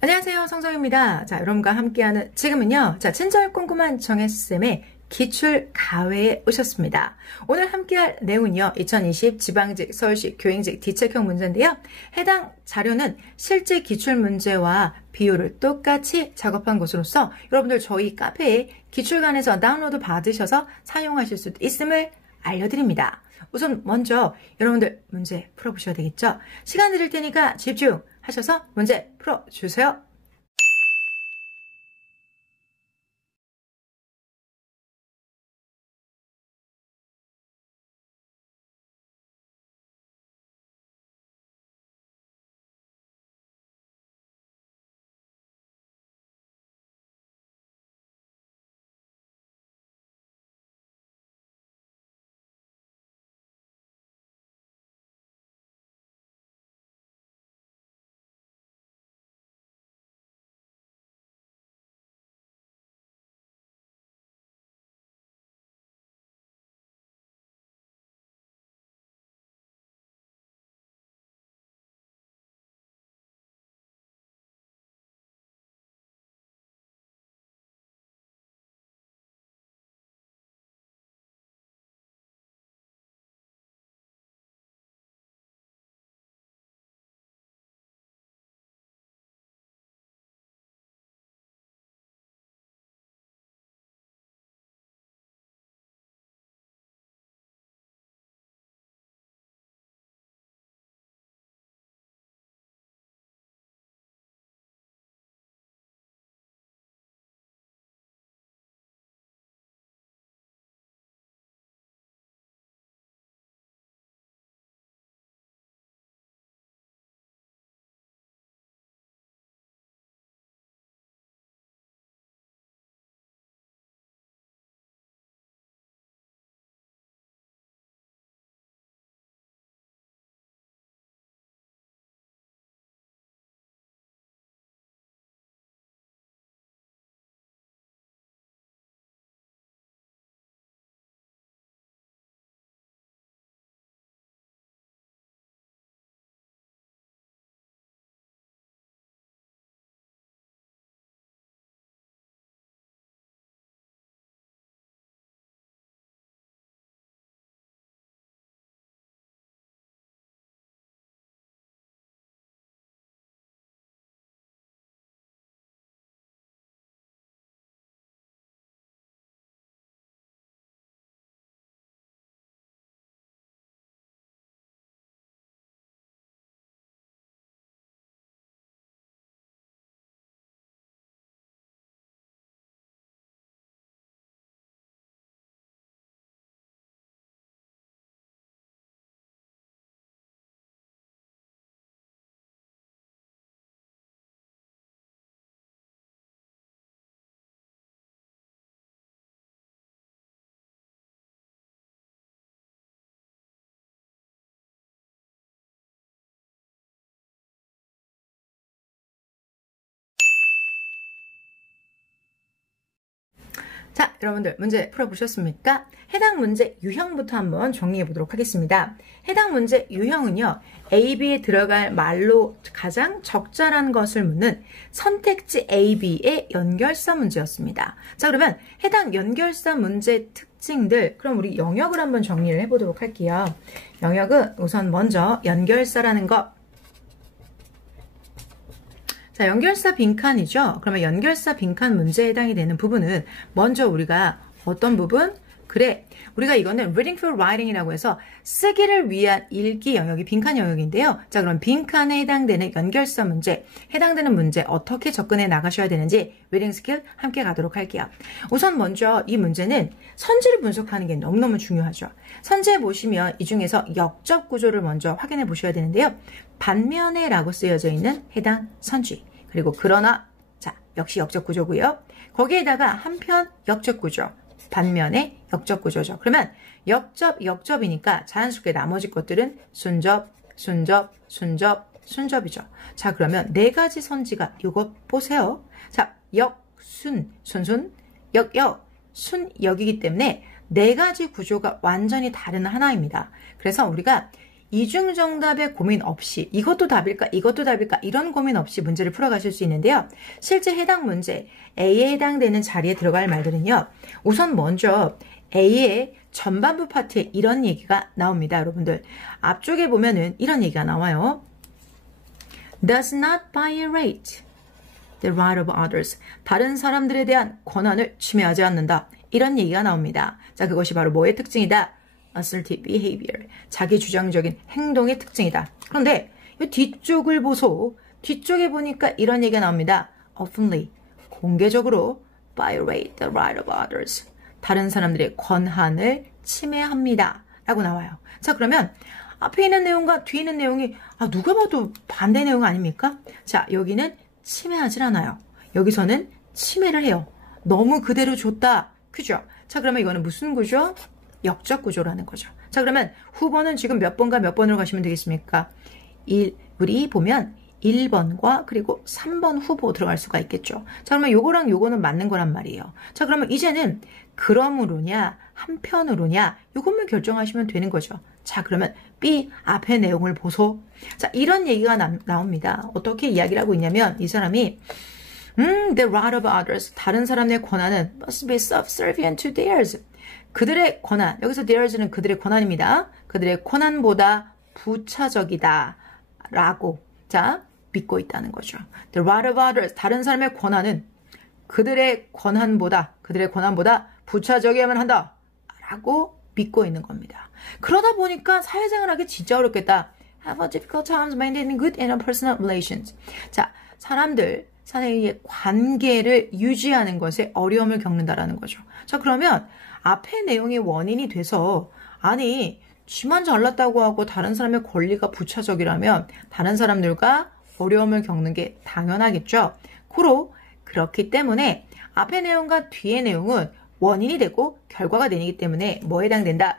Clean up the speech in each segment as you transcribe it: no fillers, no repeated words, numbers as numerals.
안녕하세요, 성정입니다. 자, 여러분과 함께하는 지금은요. 자, 친절 꼼꼼한 정혜쌤의 기출 가회에 오셨습니다. 오늘 함께할 내용은요. 2020 지방직 서울시 교행직 D체형 문제인데요. 해당 자료는 실제 기출 문제와 비율을 똑같이 작업한 것으로서 여러분들 저희 카페에 기출관에서 다운로드 받으셔서 사용하실 수 있음을 알려드립니다. 우선 먼저 여러분들 문제 풀어보셔야 되겠죠? 시간 드릴 테니까 집중하셔서 문제 풀어주세요. 자, 여러분들 문제 풀어보셨습니까? 해당 문제 유형부터 한번 정리해 보도록 하겠습니다. 해당 문제 유형은요. A, B에 들어갈 말로 가장 적절한 것을 묻는 선택지 A, B의 연결사 문제였습니다. 자, 그러면 해당 연결사 문제 특징들, 그럼 우리 영역을 한번 정리를 해보도록 할게요. 영역은 우선 먼저 연결사라는 것. 자, 연결사 빈칸이죠. 그러면 연결사 빈칸 문제에 해당이 되는 부분은 먼저 우리가 어떤 부분? 그래, 우리가 이거는 reading for writing이라고 해서 쓰기를 위한 읽기 영역이 빈칸 영역인데요. 자, 그럼 빈칸에 해당되는 연결사 문제, 해당되는 문제 어떻게 접근해 나가셔야 되는지 reading 스킬 함께 가도록 할게요. 우선 먼저 이 문제는 선지를 분석하는 게 너무너무 중요하죠. 선지에 보시면 이 중에서 역접 구조를 먼저 확인해 보셔야 되는데요. 반면에 라고 쓰여져 있는 해당 선지, 그리고 그러나, 자, 역시 역접 구조고요. 거기에다가 한편 역접 구조, 반면에 역접 구조죠. 그러면 역접이니까 자연스럽게 나머지 것들은 순접, 순접이죠. 자, 그러면 네 가지 선지가 이거 보세요. 자, 순, 순이기 때문에 네 가지 구조가 완전히 다른 하나입니다. 그래서 우리가 이중정답의 고민 없이 이것도 답일까 이것도 답일까 이런 고민 없이 문제를 풀어가실 수 있는데요. 실제 해당 문제 A에 해당되는 자리에 들어갈 말들은요. 우선 먼저 A의 전반부 파트에 이런 얘기가 나옵니다. 여러분들 앞쪽에 보면은 이런 얘기가 나와요. Does not violate the right of others. 다른 사람들에 대한 권한을 침해하지 않는다. 이런 얘기가 나옵니다. 자, 그것이 바로 뭐의 특징이다? assertive behavior. 자기 주장적인 행동의 특징이다. 그런데 이 뒤쪽을 보소. 뒤쪽에 보니까 이런 얘기가 나옵니다. openly. 공개적으로 violate the right of others. 다른 사람들의 권한을 침해합니다. 라고 나와요. 자, 그러면 앞에 있는 내용과 뒤에 있는 내용이 누가 봐도 반대 내용 아닙니까? 자, 여기는 침해하질 않아요. 여기서는 침해를 해요. 너무 그대로 줬다. 그죠? 자, 그러면 이거는 무슨 구조? 역적 구조라는 거죠. 자, 그러면 후보는 지금 몇 번과 몇 번으로 가시면 되겠습니까? 우리 보면 1번과 그리고 3번 후보 들어갈 수가 있겠죠. 자, 그러면 요거랑 요거는 맞는 거란 말이에요. 자, 그러면 이제는 그러므로냐 한편으로냐 요것만 결정하시면 되는 거죠. 자, 그러면 B 앞의 내용을 보소. 자, 이런 얘기가 나옵니다. 어떻게 이야기를 하고 있냐면 이 사람이 the right of others. 다른 사람의 권한은 must be subservient to theirs. 그들의 권한, 여기서 theirs는 그들의 권한입니다. 그들의 권한보다 부차적이다. 라고, 자, 믿고 있다는 거죠. The right of others. 다른 사람의 권한은 그들의 권한보다 부차적이어야만 한다. 라고 믿고 있는 겁니다. 그러다 보니까 사회생활하기 진짜 어렵겠다. Have a difficult time maintaining good interpersonal relations. 자, 사람들 사이의 관계를 유지하는 것에 어려움을 겪는다라는 거죠. 자, 그러면 앞의 내용이 원인이 돼서 아니 쥐만 잘났다고 하고 다른 사람의 권리가 부차적이라면 다른 사람들과 어려움을 겪는 게 당연하겠죠. 그렇기 때문에 앞의 내용과 뒤의 내용은 원인이 되고 결과가 되기 때문에 뭐에 해당된다?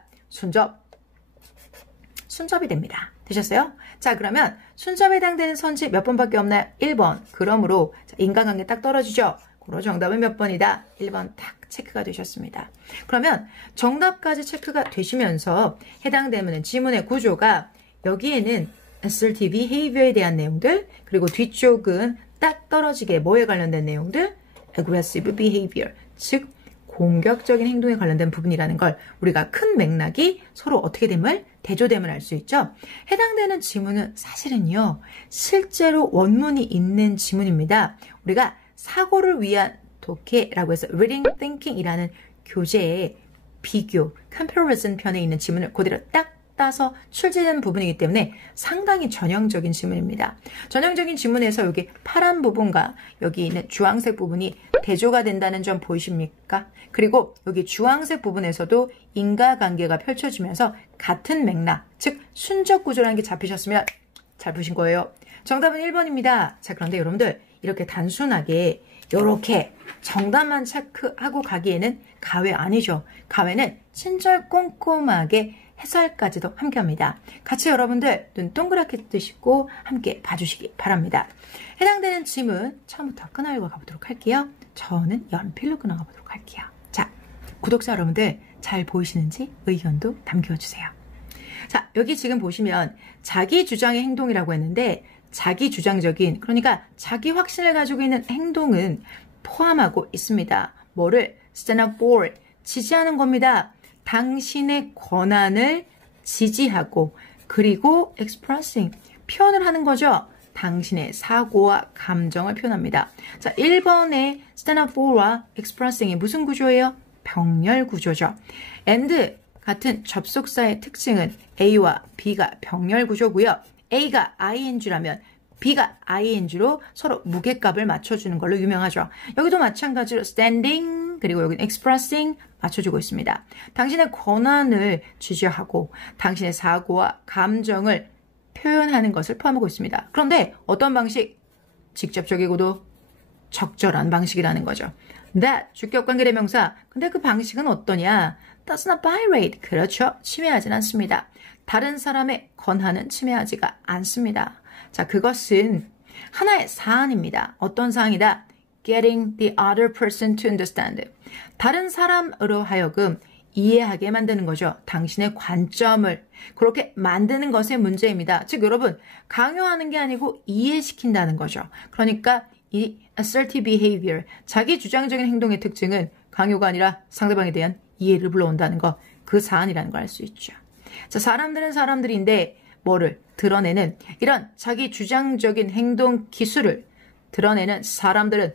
순접이 됩니다. 되셨어요? 자, 그러면 순접에 해당되는 선지 몇 번밖에 없나요? 1번. 그러므로 인과관계 딱 떨어지죠? 그럼 정답은 몇 번이다? 1번 딱 체크가 되셨습니다. 그러면 정답까지 체크가 되시면서 해당되는 지문의 구조가 여기에는 assertive behavior에 대한 내용들 그리고 뒤쪽은 딱 떨어지게 뭐에 관련된 내용들? aggressive behavior, 즉 공격적인 행동에 관련된 부분이라는 걸 우리가 큰 맥락이 서로 어떻게 됨을 대조됨을 알 수 있죠. 해당되는 지문은 사실은요. 실제로 원문이 있는 지문입니다. 우리가 사고를 위한 독해라고 해서 reading, thinking이라는 교재의 비교, comparison 편에 있는 지문을 그대로 딱 따서 출제된 부분이기 때문에 상당히 전형적인 지문입니다. 전형적인 지문에서 여기 파란 부분과 여기 있는 주황색 부분이 대조가 된다는 점 보이십니까? 그리고 여기 주황색 부분에서도 인과관계가 펼쳐지면서 같은 맥락, 즉 순적 구조라는 게 잡히셨으면 잘 보신 거예요. 정답은 1번입니다. 자, 그런데 여러분들 이렇게 단순하게 이렇게 정답만 체크하고 가기에는 가외 아니죠. 가외는 친절 꼼꼼하게 해설까지도 함께합니다. 같이 여러분들 눈 동그랗게 뜨시고 함께 봐주시기 바랍니다. 해당되는 지문 처음부터 끊어읽어 가보도록 할게요. 저는 연필로 끊어 가보도록 할게요. 자, 구독자 여러분들 잘 보이시는지 의견도 남겨주세요. 자, 여기 지금 보시면 자기 주장의 행동이라고 했는데 자기 주장적인, 그러니까 자기 확신을 가지고 있는 행동은 포함하고 있습니다. 뭐를? stand up for, 지지하는 겁니다. 당신의 권한을 지지하고 그리고 expressing, 표현을 하는 거죠. 당신의 사고와 감정을 표현합니다. 자, 1번의 stand up for와 expressing이 무슨 구조예요? 병렬 구조죠. and 같은 접속사의 특징은 A와 B가 병렬 구조고요. A가 ing라면 B가 ing로 서로 무게값을 맞춰주는 걸로 유명하죠. 여기도 마찬가지로 standing 그리고 여기는 expressing 맞춰주고 있습니다. 당신의 권한을 지지하고 당신의 사고와 감정을 표현하는 것을 포함하고 있습니다. 그런데 어떤 방식? 직접적이고도 적절한 방식이라는 거죠. That 주격관계대명사. 근데 그 방식은 어떠냐? Does not violate. 그렇죠. 침해하진 않습니다. 다른 사람의 권한은 침해하지가 않습니다. 자, 그것은 하나의 사안입니다. 어떤 사항이다? Getting the other person to understand. 다른 사람으로 하여금 이해하게 만드는 거죠. 당신의 관점을 그렇게 만드는 것의 문제입니다. 즉 여러분 강요하는 게 아니고 이해시킨다는 거죠. 그러니까 이 assertive behavior, 자기 주장적인 행동의 특징은 강요가 아니라 상대방에 대한 이해를 불러온다는 거, 그 사안이라는 걸 알 수 있죠. 자, 사람들은 사람들인데 뭐를 드러내는 이런 자기 주장적인 행동 기술을 드러내는 사람들은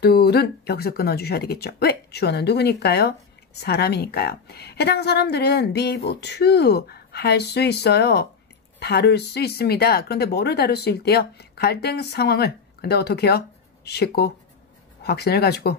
뚜둔 여기서 끊어주셔야 되겠죠. 왜? 주어는 누구니까요? 사람이니까요. 해당 사람들은 be able to 할 수 있어요. 다룰 수 있습니다. 그런데 뭐를 다룰 수 있대요? 갈등 상황을 근데 어떻게 해요? 쉽고 확신을 가지고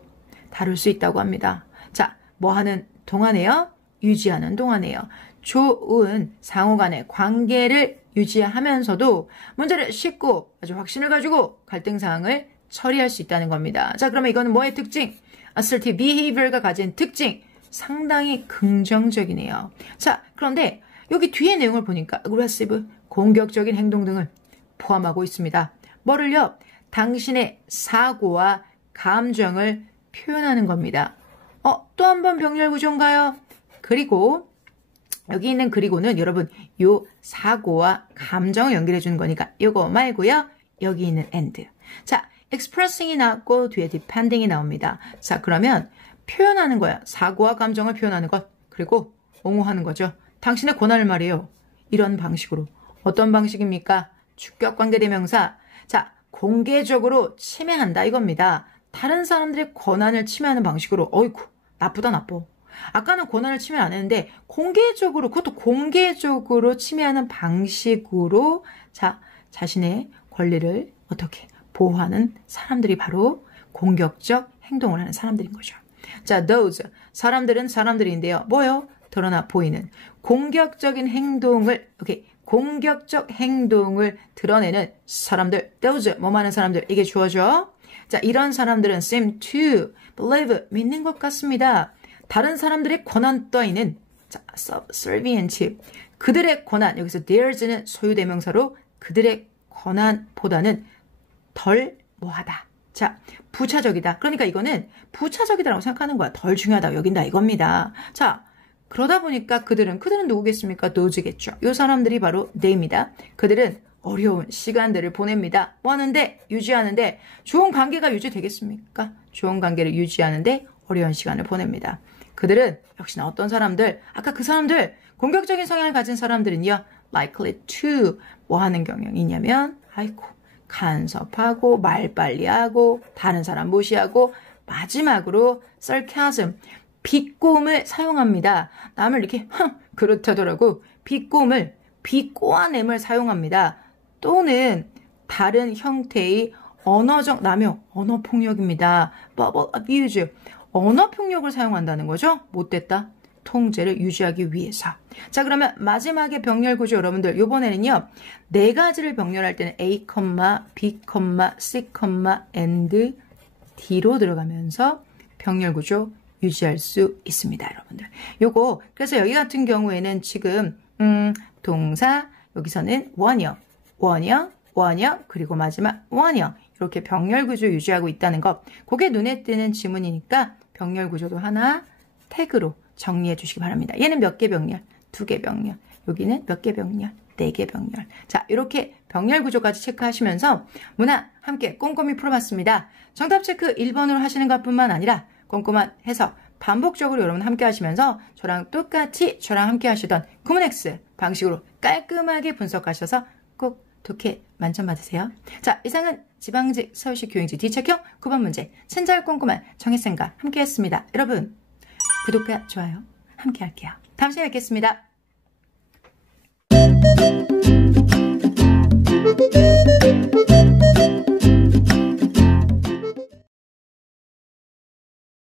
다룰 수 있다고 합니다. 자, 뭐 하는 동안에요? 유지하는 동안에요. 좋은 상호 간의 관계를 유지하면서도 문제를 쉽고 아주 확신을 가지고 갈등 상황을 처리할 수 있다는 겁니다. 자, 그러면 이거는 뭐의 특징? assertive behavior가 가진 특징. 상당히 긍정적이네요. 자, 그런데 여기 뒤에 내용을 보니까 aggressive, 공격적인 행동 등을 포함하고 있습니다. 뭐를요? 당신의 사고와 감정을 표현하는 겁니다. 또 한 번 병렬 구조인가요? 그리고 여기 있는 그리고는 여러분 요 사고와 감정을 연결해 주는 거니까 요거 말고요. 여기 있는 and. 자, expressing이 나왔고 뒤에 depending이 나옵니다. 자, 그러면 표현하는 거야. 사고와 감정을 표현하는 것. 그리고 옹호하는 거죠. 당신의 권한을 말이에요. 이런 방식으로. 어떤 방식입니까? 주격관계대명사. 자, 공개적으로 침해한다 이겁니다. 다른 사람들의 권한을 침해하는 방식으로. 어이구, 나쁘다 나빠. 아까는 권한을 침해 안 했는데 공개적으로, 그것도 공개적으로 침해하는 방식으로 자, 자신의 권리를 어떻게 보호하는 사람들이 바로 공격적 행동을 하는 사람들인 거죠. 자, those 사람들은 사람들인데요. 뭐요? 드러나 보이는 공격적인 행동을 공격적 행동을 드러내는 사람들, those 뭐 많은 사람들, 이게 주어져. 자, 이런 사람들은 seem to believe 믿는 것 같습니다. 다른 사람들의 권한 따위는 자, subservient 그들의 권한, 여기서 theirs는 소유대명사로 그들의 권한보다는 덜 뭐하다. 자, 부차적이다. 그러니까 이거는 부차적이다라고 생각하는 거야. 덜 중요하다고 여긴다 이겁니다. 자, 그러다 보니까 그들은 누구겠습니까? those겠죠. 이 사람들이 바로 they입니다. 그들은 어려운 시간들을 보냅니다. 뭐 하는데? 유지하는데 좋은 관계가 유지되겠습니까? 좋은 관계를 유지하는데 어려운 시간을 보냅니다. 그들은 역시나 어떤 사람들, 아까 그 사람들, 공격적인 성향을 가진 사람들은요, likely to 뭐 하는 경향이 있냐면, 아이고, 간섭하고, 말 빨리 하고, 다른 사람 무시하고, 마지막으로 sarcasm, 비꼬음을 사용합니다. 남을 이렇게 그렇다더라고. 비꼬음을, 비꼬아냄을 사용합니다. 또는 다른 형태의 언어적 남용, 언어폭력입니다. verbal abuse, 언어폭력을 사용한다는 거죠. 못됐다. 통제를 유지하기 위해서. 자, 그러면 마지막에 병렬 구조 여러분들 이번에는요. 네 가지를 병렬할 때는 A, B, C, and D로 들어가면서 병렬 구조 유지할 수 있습니다. 여러분들. 요거 그래서 여기 같은 경우에는 지금 동사 여기서는 원형 그리고 마지막 원형 이렇게 병렬 구조 유지하고 있다는 것. 그게 눈에 띄는 지문이니까 병렬 구조도 하나 태그로 정리해 주시기 바랍니다. 얘는 몇 개 병렬? 2개 병렬. 여기는 몇 개 병렬? 4개 병렬. 자, 이렇게 병렬 구조까지 체크하시면서 문화 함께 꼼꼼히 풀어봤습니다. 정답 체크 1번으로 하시는 것뿐만 아니라 꼼꼼한 해석 반복적으로 여러분 함께 하시면서 저랑 함께 하시던 구문X 방식으로 깔끔하게 분석하셔서 꼭 독해 만점 받으세요. 자, 이상은 지방직 서울시 교행지 D체형 9번 문제 친절 꼼꼼한 정혜쌤과 함께 했습니다. 여러분 구독과 좋아요 함께 할게요. 다음 시간에 뵙겠습니다.